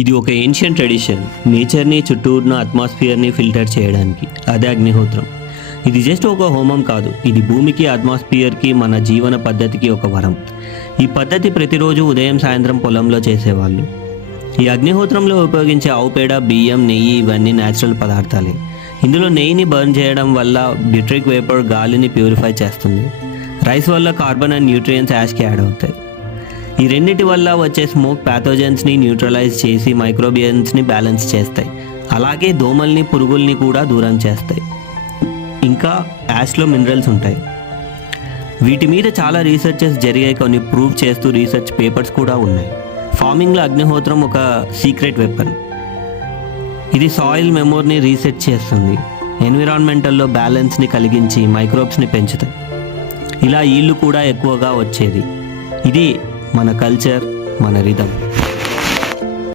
ఇది ఒక ancient tradition, నేచర్ని చుట్టూ ఉన్న అట్మాస్ఫియర్ని ఫిల్టర్ చేయడానికి. అదే అగ్నిహోత్రం. ఇది జస్ట్ ఒక హోమం కాదు, ఇది భూమికి, అట్మాస్ఫియర్కి, మన జీవన పద్ధతికి ఒక వరం. ఈ పద్ధతి ప్రతిరోజు ఉదయం సాయంత్రం పొలంలో చేసేవాళ్ళు. ఈ అగ్నిహోత్రంలో ఉపయోగించే ఆవు పేడ, బియ్యం, నెయ్యి ఇవన్నీ న్యాచురల్ పదార్థాలే. ఇందులో నెయ్యిని బర్న్ చేయడం వల్ల బ్యూట్రిక్ వేపర్ గాలిని ప్యూరిఫై చేస్తుంది. రైస్ వల్ల carbon and nutrients Yaskhi add అవుతాయి. ఈ రెండింటి వల్ల వచ్చే స్మోక్ ప్యాథోజన్స్ని న్యూట్రలైజ్ చేసి మైక్రోబియన్స్ని బ్యాలెన్స్ చేస్తాయి. అలాగే దోమల్ని, పురుగుల్ని కూడా దూరం చేస్తాయి. ఇంకా యాష్లో మినరల్స్ ఉంటాయి. వీటి మీద చాలా రీసెర్చెస్ జరిగాయి, కొన్ని ప్రూవ్ చేస్తూ రీసెర్చ్ పేపర్స్ కూడా ఉన్నాయి. ఫార్మింగ్లో అగ్నిహోత్రం ఒక సీక్రెట్ వెపన్. ఇది సాయిల్ మెమోరీని రీసెట్ చేస్తుంది, ఎన్విరాన్మెంటల్లో బ్యాలెన్స్ని కలిగించి మైక్రోబ్స్ని పెంచుతాయి. ఇలా ఈళ్ళు కూడా ఎక్కువగా వచ్చేది. ఇది మన కల్చర్, మన రిథం.